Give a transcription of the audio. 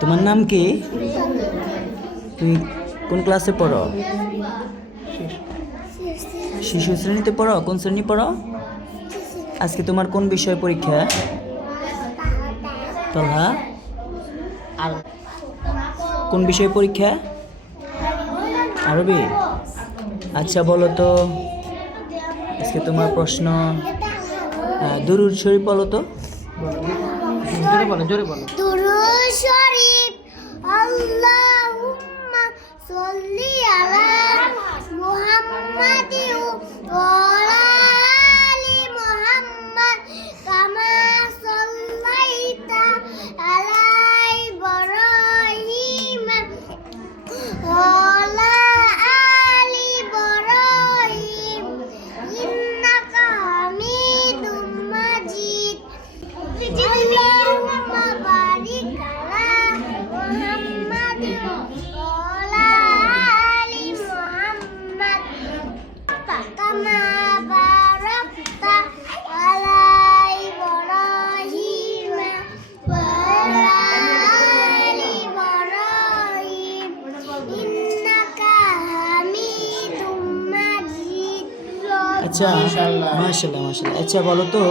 তোমার নাম কি? তুমি কোন ক্লাসে পড়ো? শিশু শ্রেণীতে পড়ো? কোন শ্রেণী পড়ো? আজকে তোমার কোন বিষয় পরীক্ষা? তলহা, আর কোন বিষয় পরীক্ষা? আরবি। আচ্ছা বলো তো, আজকে তোমার প্রশ্ন দুরূদ শরীফ বলো তো। জোরে বলো, জোরে বলো। দুরূদ শরীফ। আল্লাহুম্মা সাল্লি আলা মুহাম্মাদিন ওয়া আলা আলি মুহাম্মাদ কামা সাল্লাইতা আলা ইব্রাহিম ওয়া আলা আলি ইব্রাহিম ইন্নাকা হামিদুম মাজিদ। اللهم بارك على محمد وعلى آل محمد كما باركت على إبراهيم وعلى آل إبراهيم إنك حميد مجيد। আচ্ছা, মাশাআল্লাহ মাশাআল্লাহ। আচ্ছা বলো তো,